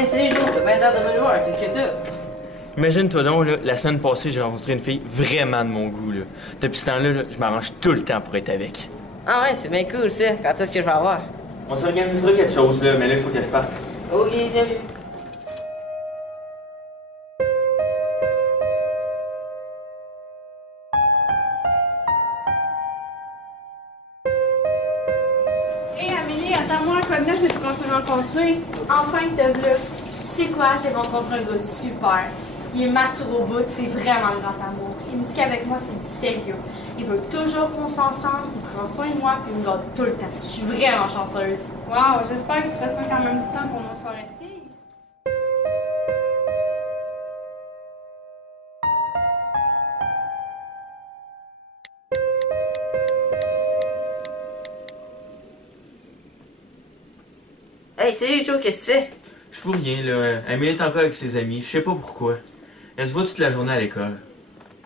Hey, salut Joe, t'as bien l'air de bonne humeur, qu'est-ce que t'as? Imagine-toi donc, là, la semaine passée, j'ai rencontré une fille vraiment de mon goût. Là. Depuis ce temps-là, je m'arrange tout le temps pour être avec. Ah ouais, c'est bien cool ça. Quand est-ce que je vais avoir? On s'organisera quelque chose, là, mais là, il faut que je parte. Ok, salut. Hé Amélie, attends-moi, quoi de neuf depuis qu'on s'est rencontrés? Enfin, il te v'là. Tu sais quoi, j'ai rencontré un gars super. Il est mature au bout, c'est vraiment le grand amour. Il me dit qu'avec moi, c'est du sérieux. Il veut toujours qu'on soit ensemble, il prend soin de moi, puis il me garde tout le temps. Je suis vraiment chanceuse. Wow, j'espère qu'il te reste quand même du temps pour nos soirées de filles. Hey, salut Joe, qu'est-ce que tu fais? Je fous rien, là. Amélie est encore avec ses amis, je sais pas pourquoi. Elle se voit toute la journée à l'école.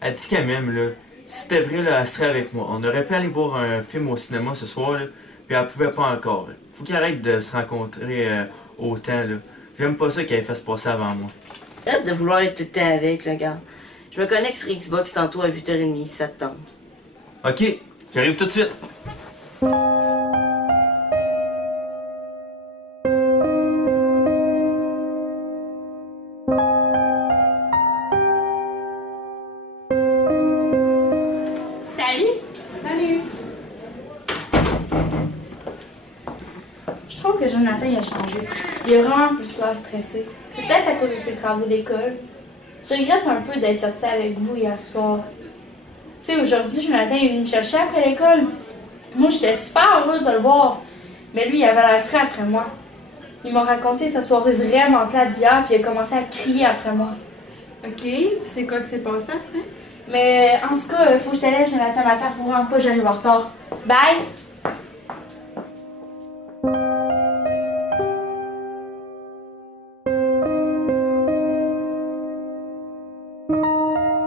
Elle dit qu'elle m'aime, là. Si c'était vrai, là, elle serait avec moi. On aurait pu aller voir un film au cinéma ce soir, là, puis elle pouvait pas encore. Là. Faut qu'elle arrête de se rencontrer autant, là. J'aime pas ça qu'elle fasse passer avant moi. Arrête de vouloir être tout le temps avec, le gars. Je me connecte sur Xbox tantôt à 8h30 si ça te tente. Ok, j'arrive tout de suite. Salut! Salut! Je trouve que Jonathan il a changé. Il est vraiment plus l'air stressé. C'est peut-être à cause de ses travaux d'école. Je regrette un peu d'être sortie avec vous hier soir. Tu sais, aujourd'hui, Jonathan est venu me chercher après l'école. Moi, j'étais super heureuse de le voir. Mais lui, il avait l'air frais après moi. Il m'a raconté sa soirée vraiment plate d'hier, puis il a commencé à crier après moi. Ok, c'est quoi qui s'est passé après? Mais en tout cas, faut que je te laisse, Jonathan m'attend pour vraiment pas, j'arrive en retard. Bye!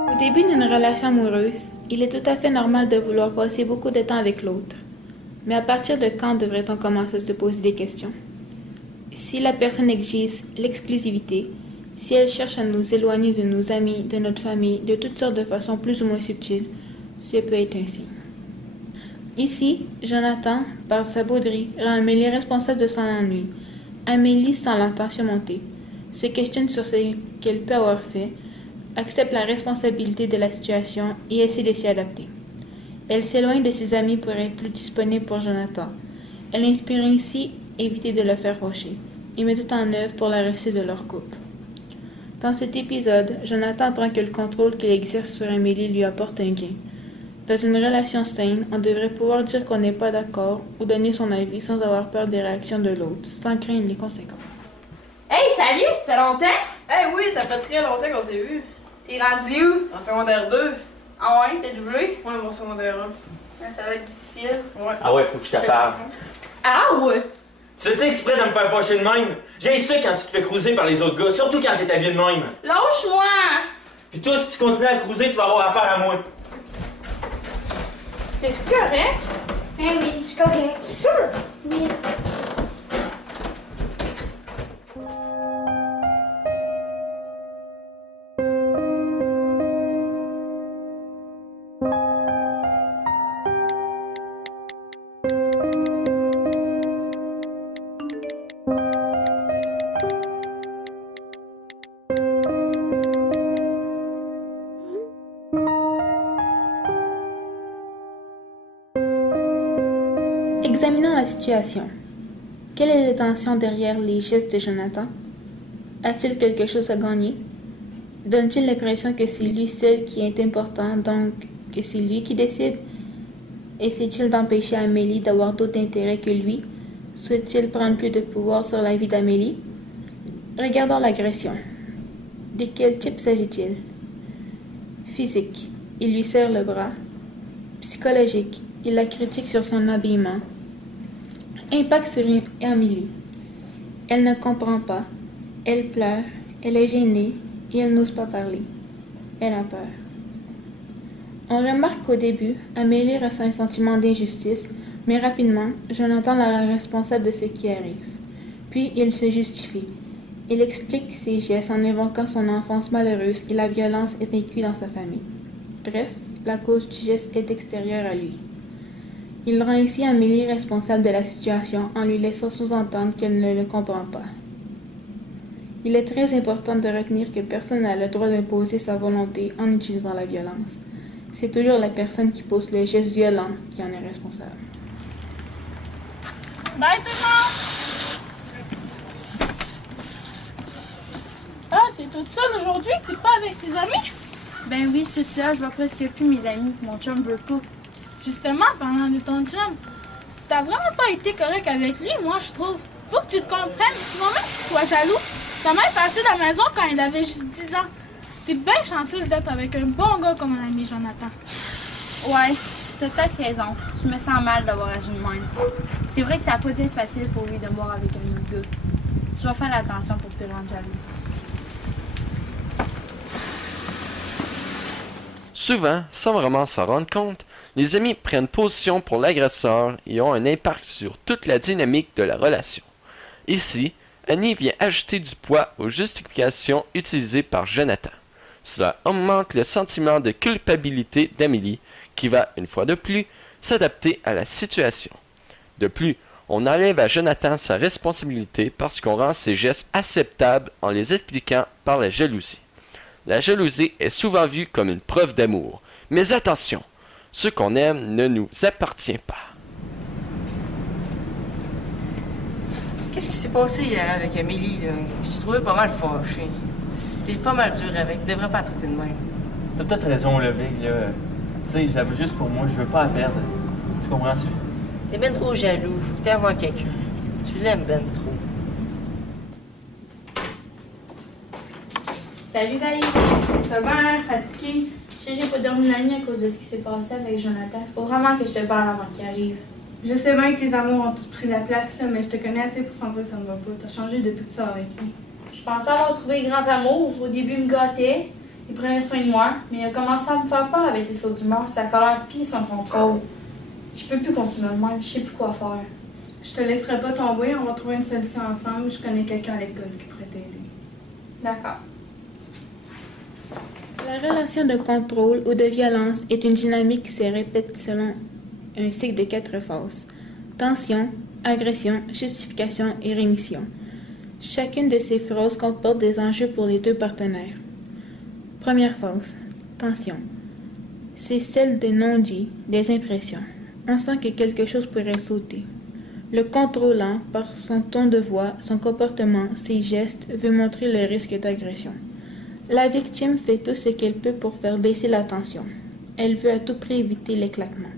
Au début d'une relation amoureuse, il est tout à fait normal de vouloir passer beaucoup de temps avec l'autre. Mais à partir de quand devrait-on commencer à se poser des questions? Si la personne exige l'exclusivité, si elle cherche à nous éloigner de nos amis, de notre famille, de toutes sortes de façons plus ou moins subtiles, ce peut être un signe. Ici, Jonathan, par sa bouderie, rend Amélie responsable de son ennui. Amélie sent la tension monter, se questionne sur ce qu'elle peut avoir fait, accepte la responsabilité de la situation et essaie de s'y adapter. Elle s'éloigne de ses amis pour être plus disponible pour Jonathan. Elle inspire ainsi éviter de le faire fâcher et met tout en œuvre pour la réussite de leur couple. Dans cet épisode, Jonathan apprend que le contrôle qu'il exerce sur Amélie lui apporte un gain. Dans une relation saine, on devrait pouvoir dire qu'on n'est pas d'accord ou donner son avis sans avoir peur des réactions de l'autre, sans craindre les conséquences. Hey, salut! Ça fait longtemps? Eh oui, ça fait très longtemps qu'on s'est vus. T'es rendu où? En secondaire 2. Ah ouais, t'es doublé? Ouais, mon secondaire 1. Ça va être difficile. Ouais. Ah ouais, faut que je te parle. Ah ouais! Tu te dis exprès de me faire fâcher de même? J'ai ça quand tu te fais cruiser par les autres gars, surtout quand t'es habillé de même. Lâche-moi! Puis toi, si tu continues à cruiser, tu vas avoir affaire à moi. T'es-tu correct? Eh oui, je suis correcte. Sûr? Oui. Examinons la situation. Quelle est l'intention derrière les gestes de Jonathan? A-t-il quelque chose à gagner? Donne-t-il l'impression que c'est lui seul qui est important, donc que c'est lui qui décide? Essaie-t-il d'empêcher Amélie d'avoir d'autres intérêts que lui? Souhaite-t-il prendre plus de pouvoir sur la vie d'Amélie? Regardons l'agression. De quel type s'agit-il? Physique. Il lui serre le bras. Psychologique. Il la critique sur son habillement. Impact sur Amélie. Elle ne comprend pas. Elle pleure. Elle est gênée et elle n'ose pas parler. Elle a peur. On remarque qu'au début, Amélie ressent un sentiment d'injustice, mais rapidement, Jonathan la rend responsable de ce qui arrive. Puis il se justifie. Il explique ses gestes en évoquant son enfance malheureuse et la violence vécue dans sa famille. Bref, la cause du geste est extérieure à lui. Il rend ici Amélie responsable de la situation en lui laissant sous-entendre qu'elle ne le comprend pas. Il est très important de retenir que personne n'a le droit d'imposer sa volonté en utilisant la violence. C'est toujours la personne qui pose le geste violent qui en est responsable. Bye tout le monde! Ah, t'es toute seule aujourd'hui? T'es pas avec tes amis? Ben oui, je suis toute seule, je vois presque plus mes amis. Mon chum veut pas. Justement, parlant de ton chum, t'as vraiment pas été correct avec lui, moi je trouve. Faut que tu te comprennes, tu vas même qu'il soit jaloux. Sa mère est partie de la maison quand il avait juste 10 ans. T'es bien chanceuse d'être avec un bon gars comme mon ami Jonathan. Ouais, t'as peut-être raison. Je me sens mal d'avoir agi de même. C'est vrai que ça a pas dû être facile pour lui de me voir avec un autre gars. Je vais faire attention pour te rendre jaloux. Souvent, sans vraiment s'en rendre compte, les amis prennent position pour l'agresseur et ont un impact sur toute la dynamique de la relation. Ici, Annie vient ajouter du poids aux justifications utilisées par Jonathan. Cela augmente le sentiment de culpabilité d'Amélie, qui va, une fois de plus, s'adapter à la situation. De plus, on enlève à Jonathan sa responsabilité parce qu'on rend ses gestes acceptables en les expliquant par la jalousie. La jalousie est souvent vue comme une preuve d'amour. Mais attention, ce qu'on aime ne nous appartient pas. Qu'est-ce qui s'est passé hier avec Amélie, là? Je t'ai trouvé pas mal fâché. T'es pas mal dur avec, tu devrais pas la traiter de même. T'as peut-être raison, le Big, là. Tu sais, je la veux juste pour moi, je veux pas la perdre. Tu comprends-tu? T'es ben trop jaloux, faut que t'aies avoir quelqu'un. Tu l'aimes ben trop. Salut Valérie, t'as l'air fatiguée. Je sais que j'ai pas dormi la nuit à cause de ce qui s'est passé avec Jonathan. Faut vraiment que je te parle avant qu'il arrive. Je sais bien que tes amours ont tous pris la place, là, mais je te connais assez pour sentir que ça ne va pas. T'as changé depuis que tu es avec lui. Je pensais avoir trouvé grand amour. Au début, il me gâtait, il prenait soin de moi, mais il a commencé à me faire peur avec ses sauts d'humeur, sa colère pis son contrôle. Je peux plus continuer de même, je sais plus quoi faire. Je te laisserai pas tomber, on va trouver une solution ensemble. Je connais quelqu'un à l'école qui pourrait t'aider. D'accord. La relation de contrôle ou de violence est une dynamique qui se répète selon un cycle de 4 phases. Tension, agression, justification et rémission. Chacune de ces phrases comporte des enjeux pour les deux partenaires. Première phase, tension. C'est celle de non-dit, des impressions. On sent que quelque chose pourrait sauter. Le contrôlant, par son ton de voix, son comportement, ses gestes, veut montrer le risque d'agression. La victime fait tout ce qu'elle peut pour faire baisser la tension. Elle veut à tout prix éviter l'éclatement.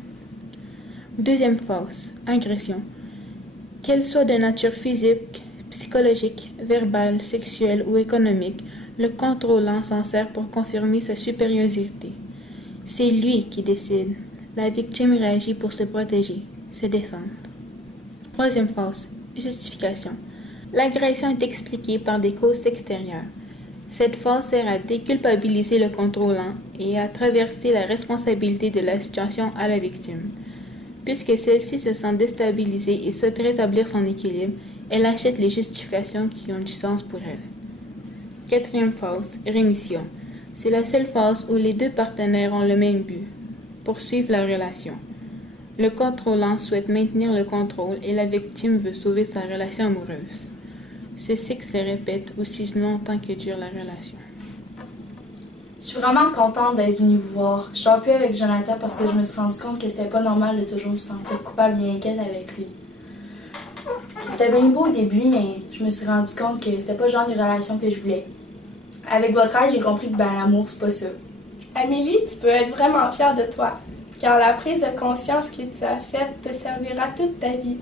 Deuxième phase, agression. Qu'elle soit de nature physique, psychologique, verbale, sexuelle ou économique, le contrôlant s'en sert pour confirmer sa supériorité. C'est lui qui décide. La victime réagit pour se protéger, se défendre. Troisième phase, justification. L'agression est expliquée par des causes extérieures. Cette phase sert à déculpabiliser le contrôlant et à traverser la responsabilité de la situation à la victime. Puisque celle-ci se sent déstabilisée et souhaite rétablir son équilibre, elle achète les justifications qui ont du sens pour elle. Quatrième phase, rémission. C'est la seule phase où les deux partenaires ont le même but, poursuivre la relation. Le contrôlant souhaite maintenir le contrôle et la victime veut sauver sa relation amoureuse. Ce cycle se répète aussi longtemps que dure la relation. Je suis vraiment contente d'être venue vous voir. Je sors plus avec Jonathan parce que je me suis rendu compte que c'était pas normal de toujours me sentir coupable et inquiète avec lui. C'était bien beau au début, mais je me suis rendu compte que c'était pas le genre de relation que je voulais. Avec votre aide, j'ai compris que l'amour, c'est pas ça. Amélie, tu peux être vraiment fière de toi, car la prise de conscience que tu as faite te servira toute ta vie.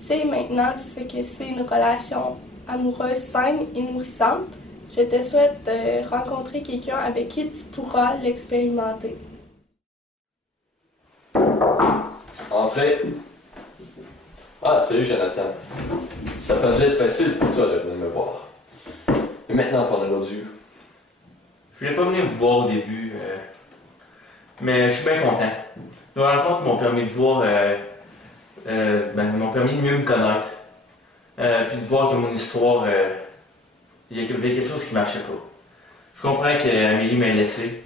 Tu sais maintenant ce que c'est une relation amoureuse saine et nourrissante. Je te souhaite de rencontrer quelqu'un avec qui tu pourras l'expérimenter. Entrez. Ah, salut Jonathan. Ça peut dû être facile pour toi de venir me voir. Et maintenant, t'en es rendu. Je voulais pas venir vous voir au début, mais je suis bien content. Nos rencontres m'ont permis de voir, m'ont permis de mieux me connaître. Puis de voir que mon histoire Il y avait quelque chose qui marchait pas. Je comprends qu'Amélie m'a laissé.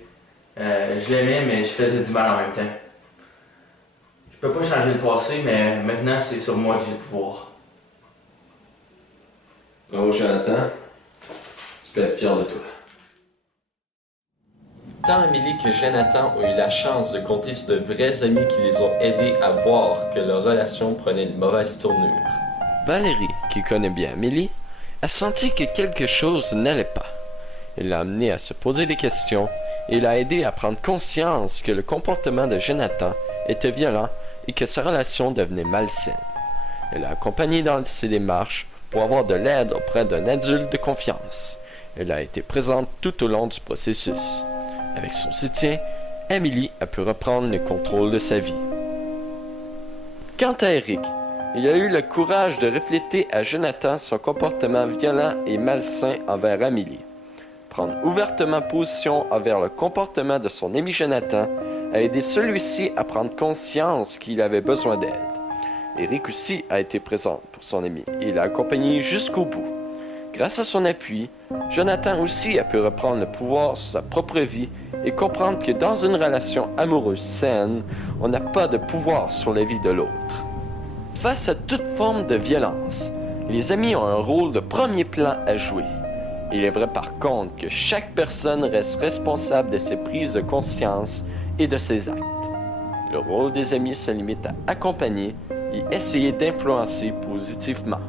Je l'aimais, mais je faisais du mal en même temps. Je peux pas changer le passé, mais maintenant, c'est sur moi que j'ai le pouvoir. Bravo, Jonathan. Tu peux être fier de toi. Tant Amélie que Jonathan ont eu la chance de compter sur de vrais amis qui les ont aidés à voir que leur relation prenait une mauvaise tournure. Valérie, qui connaît bien Amélie, a senti que quelque chose n'allait pas. Elle l'a amenée à se poser des questions et l'a aidé à prendre conscience que le comportement de Jonathan était violent et que sa relation devenait malsaine. Elle l'a accompagné dans ses démarches pour avoir de l'aide auprès d'un adulte de confiance. Elle a été présente tout au long du processus. Avec son soutien, Amélie a pu reprendre le contrôle de sa vie. Quant à Eric, il a eu le courage de refléter à Jonathan son comportement violent et malsain envers Amélie. Prendre ouvertement position envers le comportement de son ami Jonathan a aidé celui-ci à prendre conscience qu'il avait besoin d'aide. Eric aussi a été présent pour son ami et l'a accompagné jusqu'au bout. Grâce à son appui, Jonathan aussi a pu reprendre le pouvoir sur sa propre vie et comprendre que dans une relation amoureuse saine, on n'a pas de pouvoir sur la vie de l'autre. Face à toute forme de violence, les amis ont un rôle de premier plan à jouer. Il est vrai par contre que chaque personne reste responsable de ses prises de conscience et de ses actes. Le rôle des amis se limite à accompagner et essayer d'influencer positivement.